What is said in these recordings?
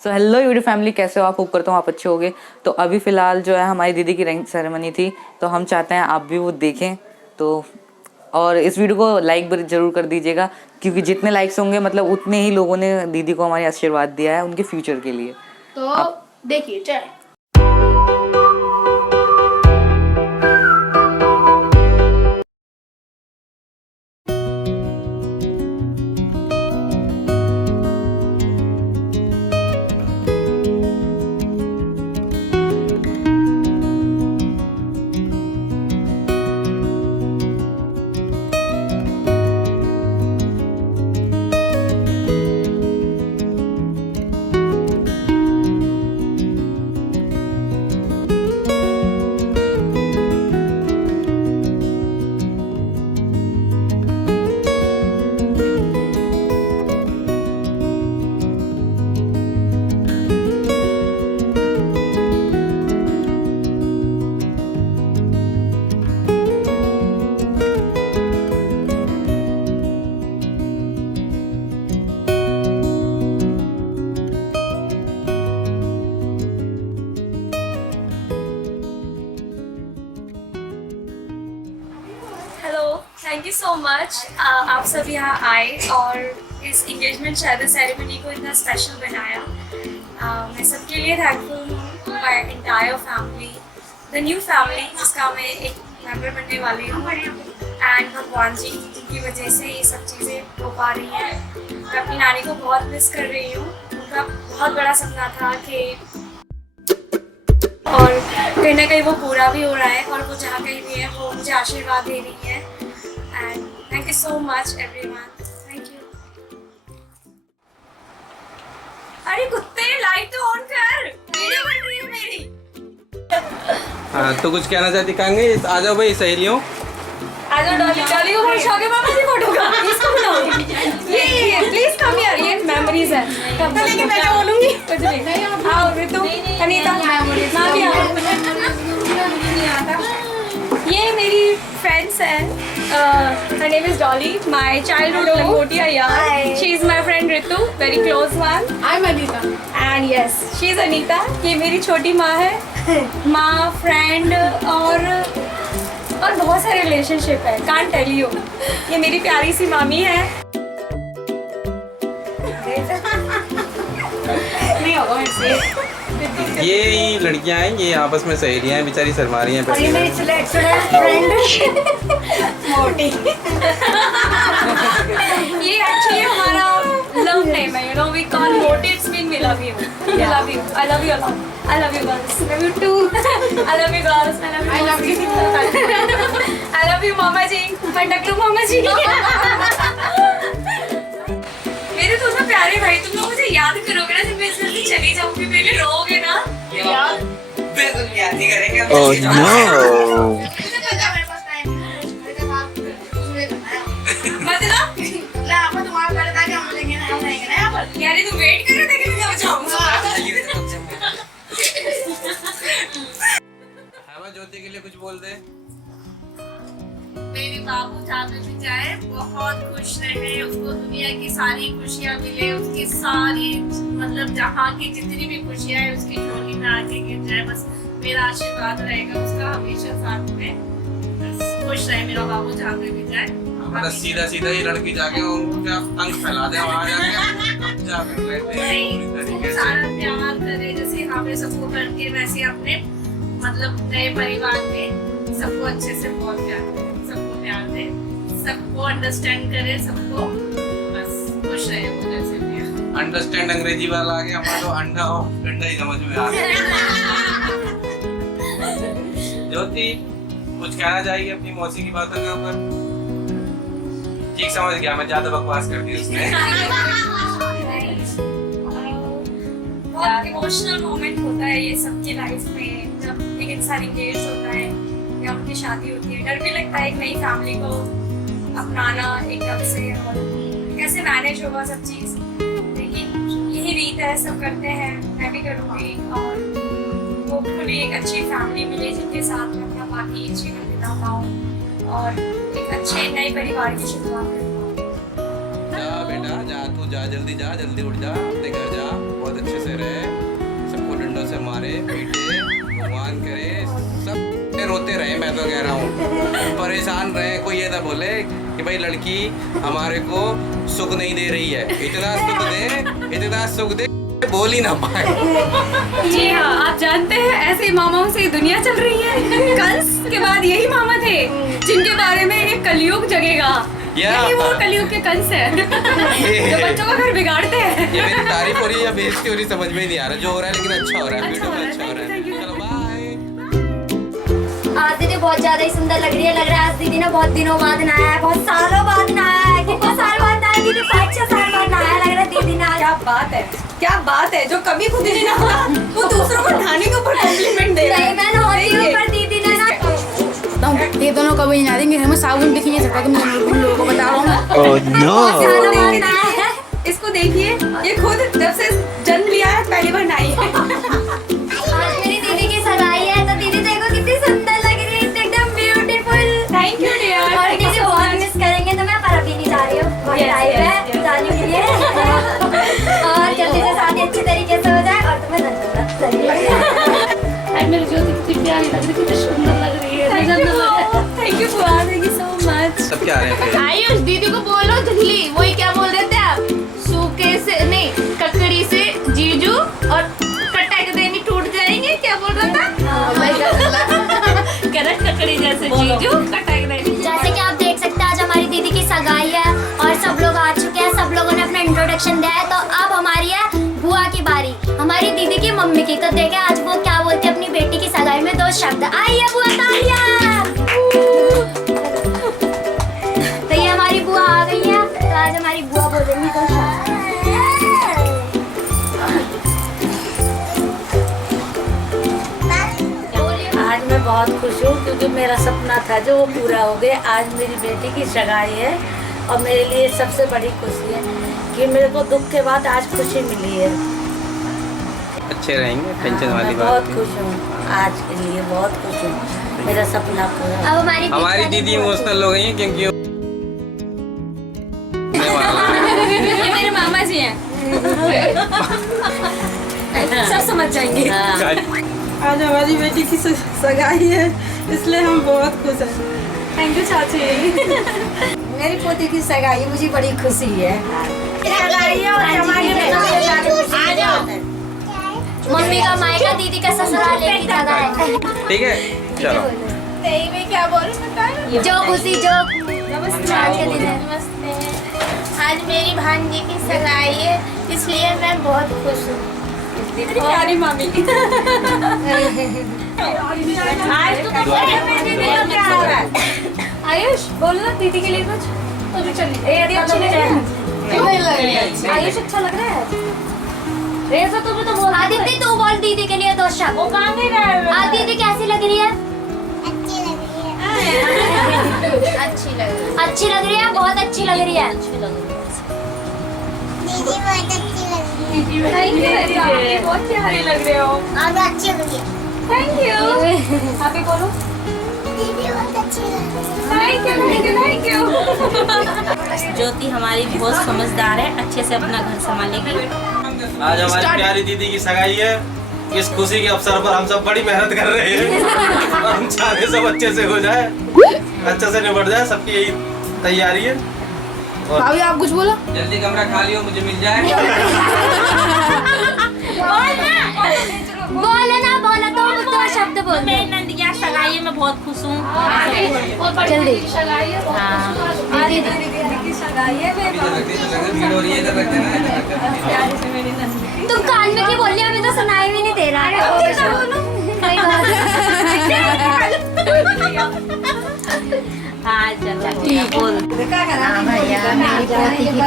So hello YouTube family, कैसे हो आप? होप करता हूँ आप अच्छे होगे। तो अभी फ़िलहाल जो है हमारी दीदी की रिंग सेरेमनी थी, तो हम चाहते हैं आप भी वो देखें। तो और इस वीडियो को लाइक भी ज़रूर कर दीजिएगा, क्योंकि जितने लाइक्स होंगे मतलब उतने ही लोगों ने दीदी को हमारे आशीर्वाद दिया है उनके फ्यूचर के लिए। तो आप देखिए चले। Thank you so much. आप सब यहाँ आए और इस इंगेजमेंट सेरेमनी को इतना स्पेशल बनाया। मैं सबके लिए थैंकफुल हूँ, my entire family, the new family जिसका मैं एक मेंबर बनने वाली हूँ। एंड भगवान जी की वजह से ये सब चीज़ें हो पा रही हैं। मैं अपनी नानी को बहुत मिस कर रही हूँ। उनका बहुत बड़ा सपना था कि और कहीं ना कहीं वो पूरा भी हो रहा है, और वो जहाँ कहीं भी है वो मुझे आशीर्वाद दे रही है। And thank you so much everyone, thank you. अरे कुत्ते, लाइट तो ऑन कर, वीडियो बन रही है मेरी। हाँ, तो कुछ कहना चाहती कांगे? आ जाओ भाई सहेलियों। आ जाओ डॉली, डॉली को पूछो के मामा जी फोटो का इसको बुलाओ। ये प्लीज कम हियर, ये मेमोरीज है। कब तक लेके मैं जो बोलूंगी कुछ नहीं। आओ ऋतु, अनीता, मां भी आओ। ये मेरी फ्रेंड्स हैं। her name is Dolly, my childhood Langotia yaar. She is my friend Ritu, very close one. I'm Anita. And yes, she is Anita. ये मेरी छोटी माँ है। माँ, फ्रेंड और बहुत सारे रिलेशनशिप है, can't tell you. ये मेरी प्यारी सी मामी है। नहीं होगा वैसे। ये लड़कियां हैं, ये आपस में सहेलियां हैं, बेचारी शर्मा रही हैं। और ये मेरी फ्रेंड मोटी। ये एक्चुअली हमारा लव नेम है, यू नो, वी कॉल मोटी, it's mean we love you. We love you, I love you a lot, I love you girls, love you too, I love you girls, I love you, I love you मामा जी, मैं टकलू मामा जी। मेरे तो ना प्यारे भाई, तुम लोग मुझे याद करोगे ना जब मैं इस घर से चली जाऊंगी, मेरे रोगे ना याद? बिल्कुल याद नहीं करेंगे। Oh no. मतलब यार तुम वेट कर रहे थे कि मैं जब जाऊंगा। ज्योति के लिए कुछ बोल दे। मेरे बाबू जहाँ पे भी जाए बहुत खुश रहे, उसको दुनिया की सारी खुशियाँ मिले, उसकी सारी मतलब जहाँ की जितनी भी खुशियाँ है उसकी झोली में आके गिर जाए, बस मेरा आशीर्वाद रहेगा उसका हमेशा साथ में। बस खुश रहे मेरा बाबू जहाँ पे भी जाए। मतलब सीधा सीधा ये लड़की जाके उनको क्या पंख फैला दे वहाँ जाके नहीं, सारा प्यार करे जैसे यहाँ पे सबको करके, वैसे अपने मतलब नए परिवार में सबको अच्छे से बहुत प्यार दे, सबको प्यार दे, सबको अंडरस्टैंड करे, सबको बस खुश रहे वो जैसे भी है। अंडरस्टैंड अंग्रेजी वाला आ गया, हमारा तो अंडा और डंडा ही समझ में आ गया। ज्योति कुछ कहना चाहिए अपनी मौसी की बातों के ऊपर? ठीक समझ गया, मैं ज्यादा बकवास कर दी उसने। बहुत इमोशनल मोमेंट होता है ये सबकी लाइफ में, जब एक इंसान एंगेज होता है या उनकी शादी होती है। डर भी लगता है एक नई फैमिली को अपनाना एकदम से, और कैसे मैनेज होगा सब चीज़, लेकिन यही रीत है, सब करते हैं, मैं भी करूँगी। और होपफुली एक अच्छी फैमिली मिले जिनके साथ मैं अपना बाकी जीवन बिता पाऊँ और एक अच्छे नए परिवार की शुरुआत कर पाऊँ। जा बेटा जा, तू जा, जल्दी जा, जल्दी उठ जा, अपने घर जा, बहुत अच्छे से रहे। परेशान रहे, कोई ये ना बोले कि भाई लड़की हमारे को सुख नहीं दे रही है। इतना सुख दे बोल ही ना पाए। जी हाँ, आप जानते हैं ऐसे मामाओं से दुनिया चल रही है। कंस के बाद यही मामा थे जिनके बारे में एक कलयुग जगेगा। यही वो कलयुग के कंस है जो बच्चों का घर बिगाड़ते हैं। ये मेरी तारीफ हो रही है या बेइज्जती हो रही समझ में ही नहीं आ रहा। जो हो रहा है लेकिन अच्छा हो रहा है, वीडियो में अच्छा हो रहा है। चलो बाय। आज दीदी बहुत ज्यादा ही सुंदर लग रही है। लग रहा है आज दीदी ने बहुत दिनों बाद नहाया है, बहुत सालों बाद नहाया है। कितने साल बाद नहाया दीदी? 5-6 साल बाद नहाया। लग रहा है दीदी ने आज। क्या बात है, जो कभी खुद ही नहीं नहाया वो दूसरों को नहाने के ऊपर कॉम्प्लीमेंट दे रहा है। नहीं, मैं नहाती हूँ पर दीदी ने ना। ये दोनों कभी नहीं नहाएंगे, हमें साबुन दिख नहीं सकता कि मैं उन लोगों को बता रहा हूँ। बहुत सालों बाद नहाया है। इसको देखिए, ये खुद जब से जन्म लिया है पहली बार नहाई है। आज मेरी दीदी की सगाई है तो दीदी देखो कितनी सुंदर लग रही है, एकदम ब्यूटीफुल। Thank you dear. और दीदी बहुत मिस करेंगे तो मैं पर अभी नहीं जा रही हूँ, बहुत टाइम है जाने के लिए। और जल्दी से शादी अच्छी तरीके से हो जाए और तुम्हें धन्यवाद। मेरी ज्योति कितनी प्यारी लग रही है, कितनी सुंदर लग रही है। थैंक यू बुआ, थैंक यू सो मच। सब क्या आ रहे हैं फिर? आयुष दीदी को बोलो ढिल्ली, वही क्या बोल रहे थे आप? सूखे से नहीं, ककड़ी से जीजू और कटक देनी टूट जाएंगे, क्या बोल रहा था? करट ककड़ी जैसे जीजू कटक देनी। जैसे कि आप देख सकते हैं आज हमारी दीदी की सगाई है और सब लोग आ चुके हैं। सब लोगों ने अपना इंट्रोडक्शन दिया है तो अब हमारी है बुआ की बारी, हमारी दीदी की मम्मी की। तो देखें आज वो क्या बोलते हैं अपनी बेटी की सगाई में 2 शब्द। आइए बुआ, तालियां। तो ये हमारी बुआ आ गई है तो आज हमारी बुआ बोलेंगी 2 शब्द। आज मैं बहुत खुश हूँ क्योंकि मेरा सपना था जो वो पूरा हो गया। आज मेरी बेटी की सगाई है और मेरे लिए सबसे बड़ी खुशी है कि मेरे को दुख के बाद आज खुशी मिली है। अच्छे रहेंगे, टेंशन वाली मैं बात बहुत नहीं। खुश हूँ, आज के लिए बहुत खुश हूँ। मेरा सपना पूरा। अब हमारी दीदी इमोशनल हो गई है क्योंकि ये मेरे मामा जी हैं। सब समझ जाएंगे। आज हमारी बेटी की सगाई है इसलिए हम बहुत खुश हैं। थैंक यू चाची। मेरी पोती की सगाई मुझे बड़ी खुशी है। मम्मी का मायका, दीदी का ससुराल एक ही जगह है। ठीक है चलो। में क्या बोलूं बताओ? जो खुशी जो नमस्ते। आज के दिन है। नमस्ते। आज मेरी भांजी की सगाई है इसलिए मैं बहुत खुश हूँ। प्यारी मामी। आज तो आयुष बोल ना दीदी के लिए कुछ। तो भी चलिए। यदि अच्छा लग रहा है। आयुष अच्छा लग रहा है। रेजा तुम्हें तो बोल। आदित्य तू बोल दीदी के लिए 2 शब्द। वो कहाँ नहीं रहा है। आदित्य कैसी लग रही है? अच्छी लग रही अच्छी लग रही है, बहुत अच्छी लग रही है। थैंक यू रेजा, आप बहुत प्यारी लग रहे हो। Thank you. आप भी बोलो। Thank you thank you thank you. Jyoti हमारी बहुत समझदार है, अच्छे से अपना घर संभालेगी। आज हमारी प्यारी दीदी की सगाई है। इस खुशी के अवसर पर हम सब बड़ी मेहनत कर रहे हैं और हम चाहते सब अच्छे से हो जाए, अच्छे से निपट जाए, सबकी यही तैयारी है। और भाभी आप कुछ बोलो। जल्दी कमरा खाली हो, मुझे मिल जाए। बोला तो 2 शब्द बोल। मैं नंदिया सगाई में बहुत खुश हूँ। जल्दी। तुम कान में क्यों बोल रही हो? अभी तो सुनाई भी नहीं दे रहा है। हाँ चलो ठीक बोल। हाँ भैया, मेरी पोती की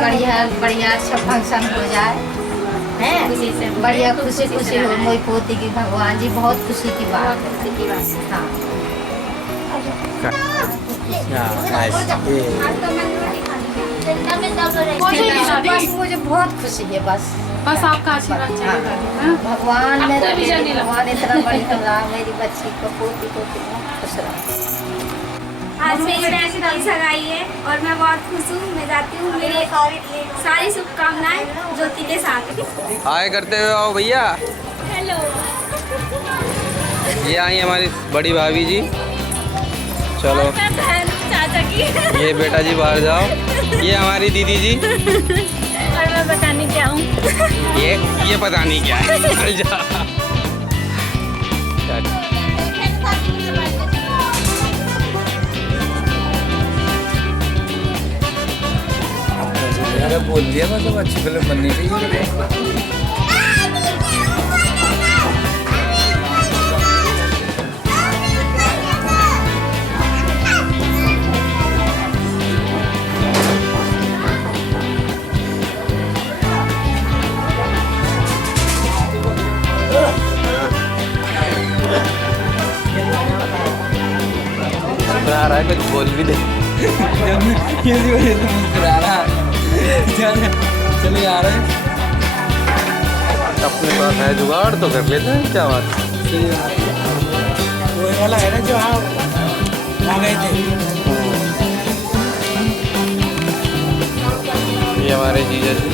बढ़िया अच्छा फंक्शन हो जाए, है बढ़िया खुशी खुशी हो मेरी पोती की। भगवान जी बहुत खुशी की बात है। हाँ बस मुझे बहुत खुशी है, बस आपका आशीर्वाद चाहिए। भगवान ने भगवान इतना बढ़िया मेरी बच्ची को पोती को खुश रहा। आज मेरी बहन की सगाई है और मैं बहुत खुश हूँ। मैं जाती हूँ, मेरी सारी शुभकामनाएं ज्योति के साथ। हाय करते हुए आओ भैया। हेलो। ये आई हमारी बड़ी भाभी जी। चलो बहन जाएगी। ये बेटा जी बाहर जाओ। ये हमारी दीदी जी। और मैं बताने क्या हूँ। ये पता नहीं क्या है। चल जा। मैंने बोल दिया मतलब अच्छी फिल्म बननी चाहिए। मुस्कुरा रहा है, कुछ बोल भी दे। किसी वजह से मुस्कुरा रहा है। चलो यार अपने पास है जुगाड़ तो कर लेते हैं, क्या बात है। वही वाला है ना जो वहाँ गए थे। ये हमारे जीजा जी।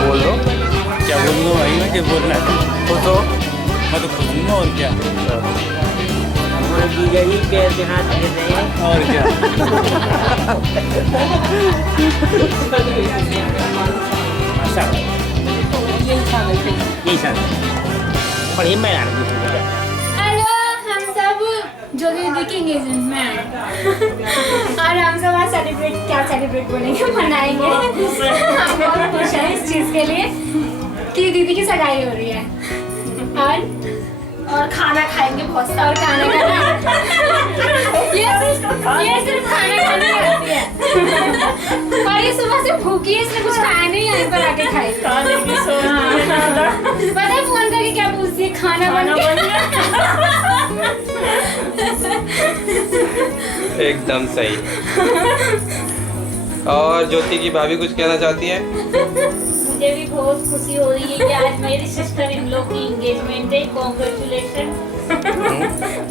बोल दो। क्या बोल दो भाई, मैं क्या बोलना है। खुश हो? मैं तो खुश हूँ और क्या। जीजा जी पैर के हाथ दे रहे हैं। और क्या। यही सर पढ़िए मैं आ रहा हूँ। हेलो, हम सब जो दीदी की एंगेजमेंट में आए और हम सब आज सेलिब्रेट बोलेंगे, मनाएंगे। हम बहुत खुश हैं इस चीज़ के लिए कि दीदी की सगाई हो रही है और खाना खाएंगे बहुत सारा। और खाना खाना ये सिर्फ खाना खाने आती है और ये सुबह से भूखी है, इसने कुछ खाया नहीं, यहीं पर आके खाई। पता है फोन करके क्या पूछती है, खाना बन गया। एकदम सही। और ज्योति की भाभी कुछ कहना चाहती है? मुझे भी बहुत खुशी हो रही है कि आज मेरी सिस्टर इन लोग की एंगेजमेंट है। कॉन्ग्रेचुलेशन।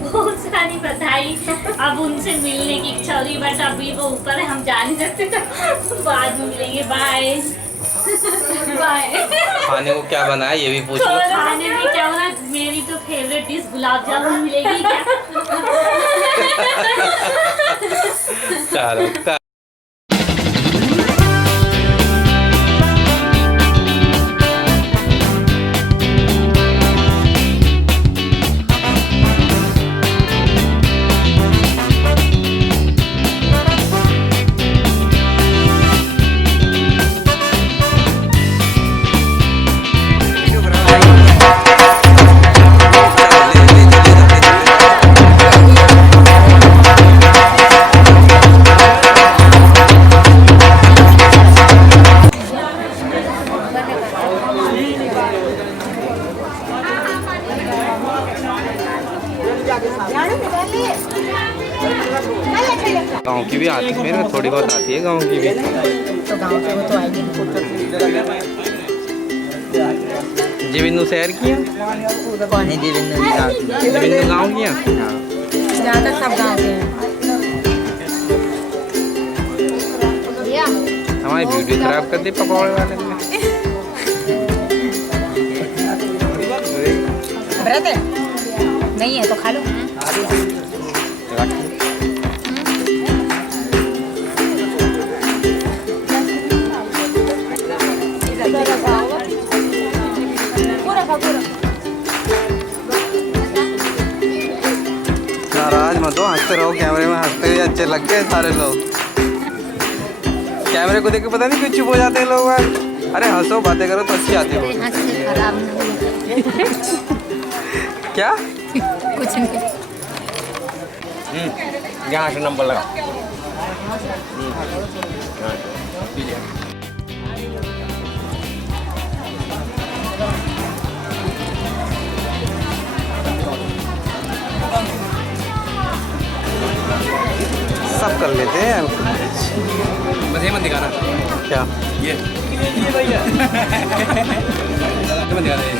बहुत सारी बधाई। अब उनसे मिलने की इच्छा हो रही है, बट अभी वो ऊपर है, हम जा नहीं सकते, तो बाद में मिलेंगे। Bye bye. खाने को क्या बना है ये भी पूछ लो। खाने में क्या होना, मेरी तो फेवरेट डिश गुलाब जामुन मिलेगी क्या? चलो। गाँव की भी आती है, मेरे थोड़ी बहुत आती है गाँव की भी। तो गाँव के वो तो आएंगे। जीविंदु शहर की है? कौन है जीविंदु? जीविंदु गाँव की है? ज़्यादातर सब गाँव के हैं। हमारी वीडियो खराब कर दी पकौड़े वाले ने। व्रत है? नहीं है तो खा लो। नाराज मत हो, हंसते रहो। कैमरे में हंसते हुए अच्छे लग गए सारे लोग। कैमरे को देख के पता नहीं क्यों चुप हो जाते हैं लोग। अरे हंसो, बातें करो तो अच्छी आती है। क्या कुछ नहीं। यहाँ से नंबर लगा। सब कर लेते हैं। बस ये मत दिखाना। क्या ये मत दिखाना ये।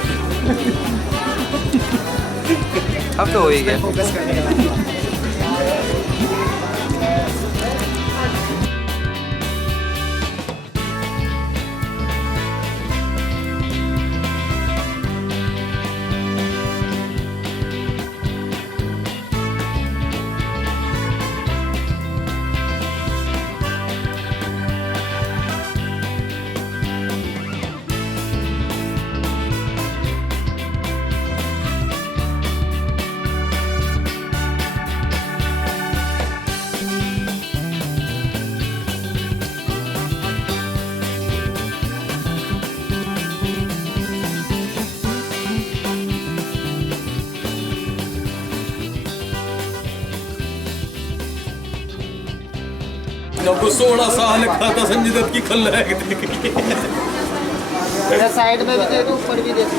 अब तो हो ही गया। फोकस करने का। जब वो 16 साल का था संजय दत्त की खलनायक देखी। साइड में भी दे दो, ऊपर भी दे दो।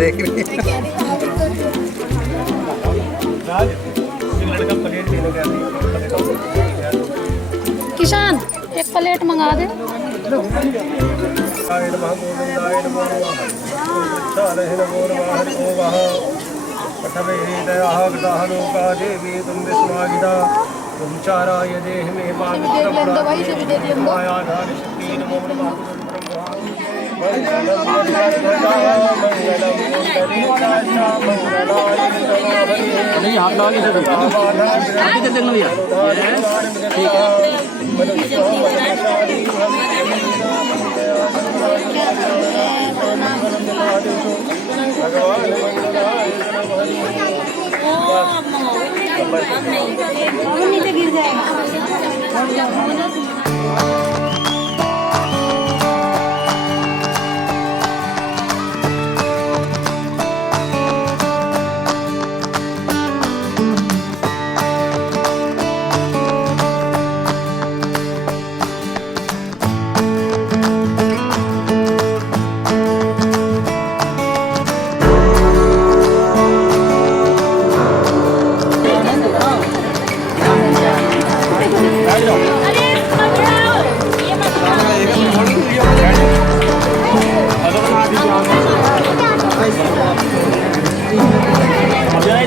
देख रही किसान एक प्लेट मंगा दे। नहीं हाथ लगा के दे देना भैया। ठीक है नीचे गिर जाएगा।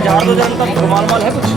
झाड़ दो का रुमाल माल है कुछ।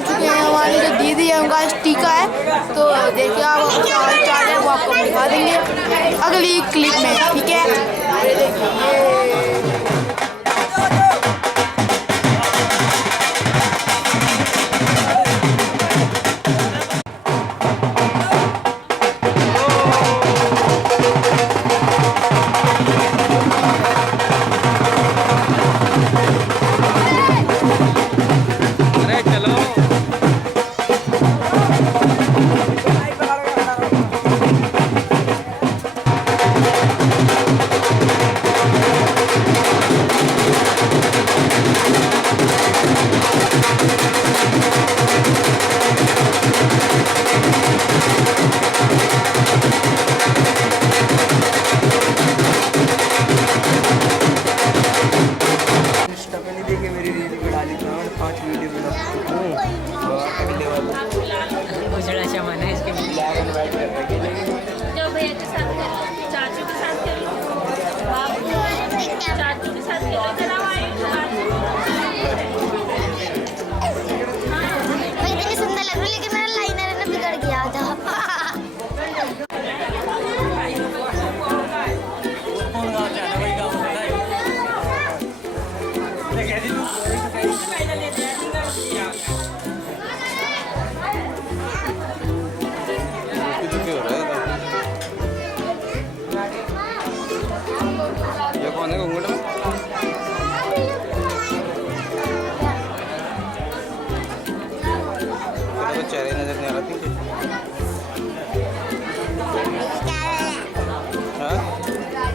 आ चुके हैं हमारी जो दीदी है उनका आज टीका है, तो देखिए आप हाल चाल है वो आपको दिखा देंगे अगली क्लिप में, ठीक है। ये देखिए चेहरे नजर नहीं आ रहा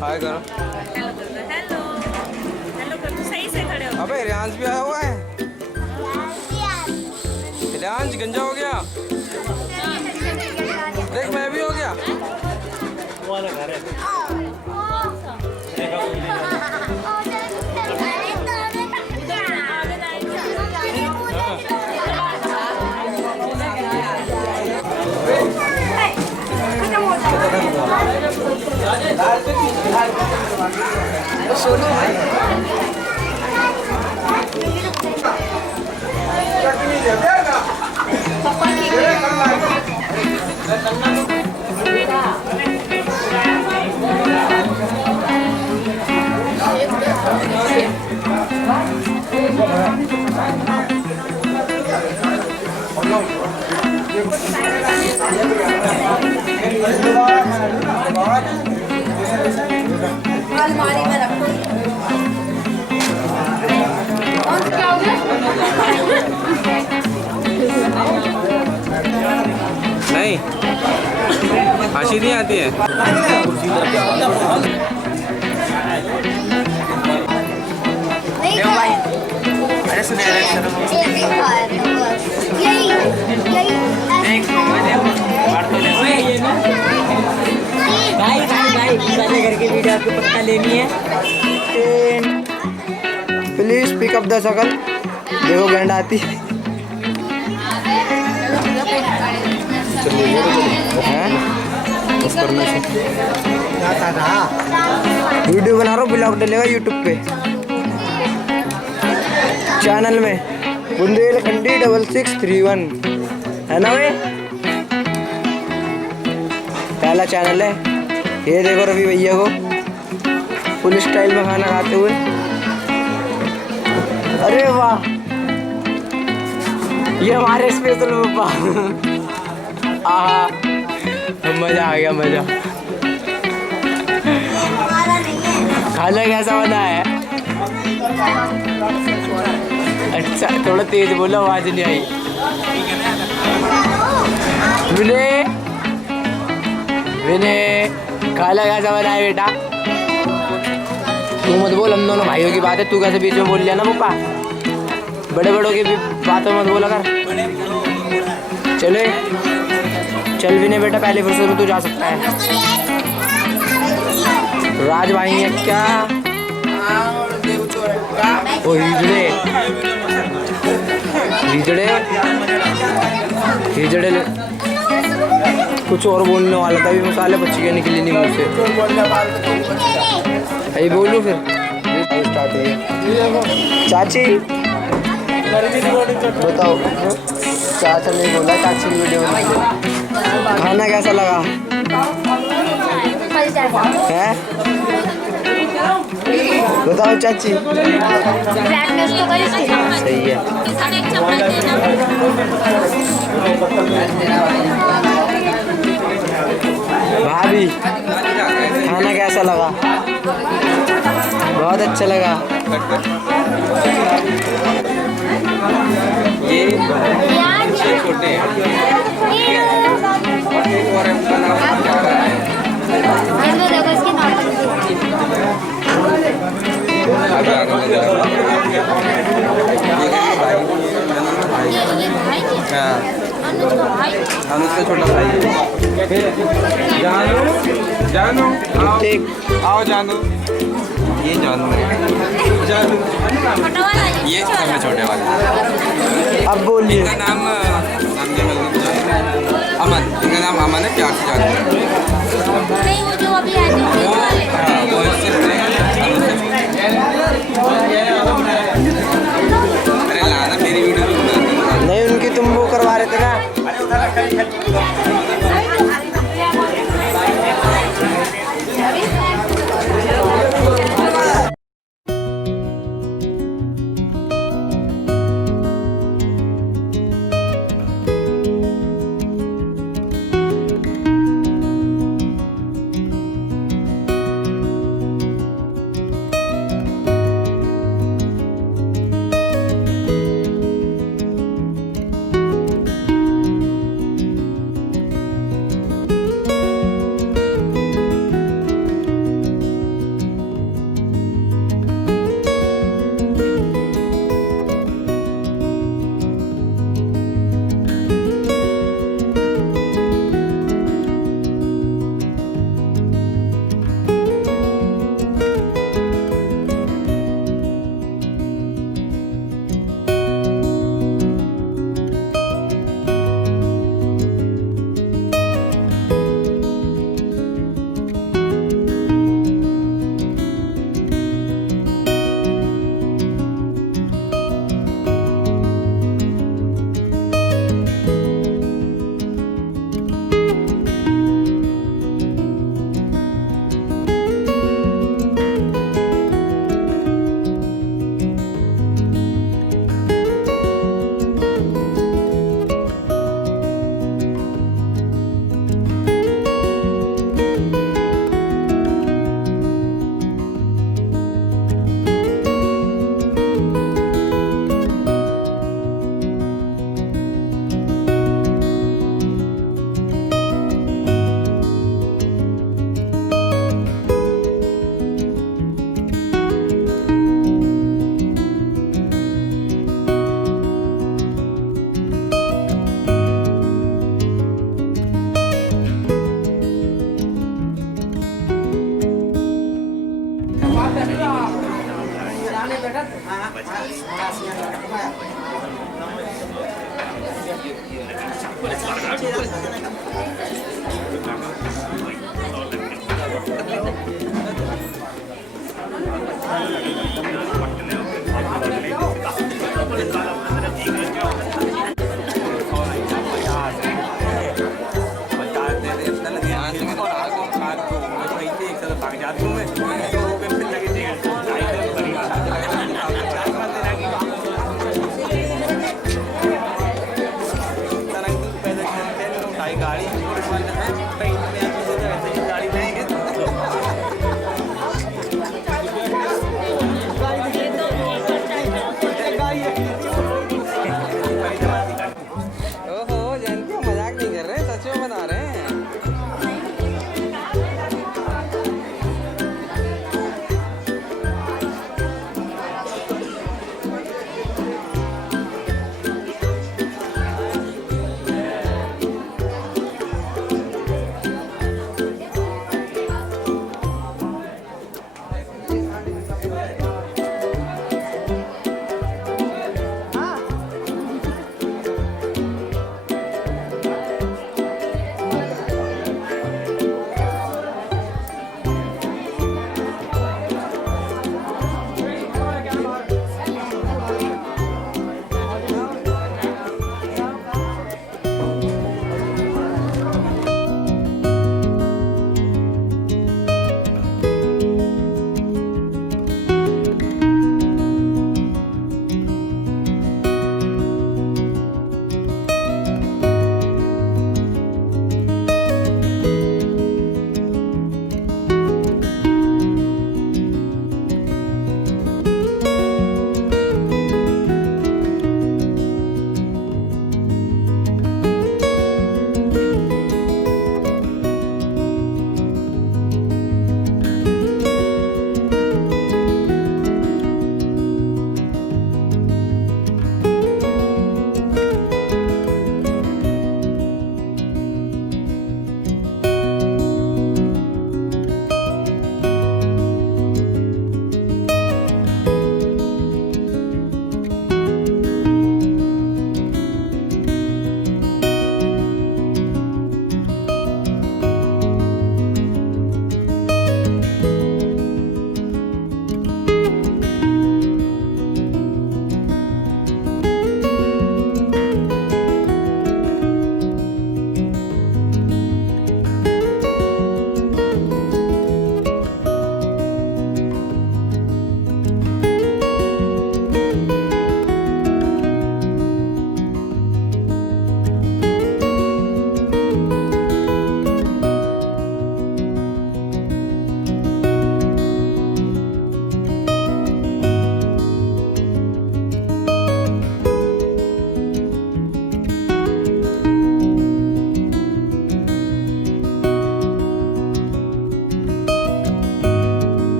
हाय करो। हेलो हेलो कर, तू सही से खड़े हो। अबे रियांश भी आया हुआ है। रियांश गंजा हो गया, देख मैं भी हो गया। अलमारी में रखो। और क्या हो गया? नहीं हंसी नहीं आती है। अरे सुने करके वीडियो आपको पक्का लेनी है। प्लीज पिक अप द शकल। देखो गैंड आती है। वीडियो बना रहा हूँ, ब्लॉग डलेगा यूट्यूब पे चैनल में बुंदेलखंडी 6631 है ना भाई, पहला चैनल है ये। देखो रवि भैया को फुल स्टाइल में खाना खाते हुए। अरे वाह ये हमारे स्पेशल पप्पा। आहा मजा आ गया, मजा। खाना कैसा बना है? अच्छा थोड़ा तेज बोलो, आवाज नहीं आई। विनय विनय खाना कैसा बना है बेटा? तू मत बोल, हम दोनों भाइयों की बात है, तू कैसे बीच में बोल लिया ना पप्पा। बड़े बड़ों की भी बातों मत बोला कर। चले चल विनय बेटा, पहले फुर्सत में तू जा सकता है। राज भाई है क्या? ओ हिजड़े हिजड़े हिजड़े कुछ और बोलने वाला था, अभी मसाले बच्ची के निकली नहीं मुझसे। अभी बोलूँ फिर स्टार्ट हो गया। चाची बताओ चाचा ने बोला चाची की वीडियो में। खाना कैसा लगा है बताओ चाची। सही है। भाभी खाना कैसा लगा? बहुत अच्छा लगा। ये छोटे हैं। अनुज का छोटा भाई। जानू आओ जानू। ये जानू ये सब छोटे वाले। अब बोलिए। इनका नाम अमन। इनका नाम अमन है, प्यार से जानू। नहीं वो जो अभी आए थे वो इससे अरे लाना मेरी वीडियो नहीं, उनकी तुम वो करवा रहे थे ना।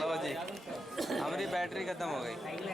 लो जी हमारी बैटरी खत्म हो गई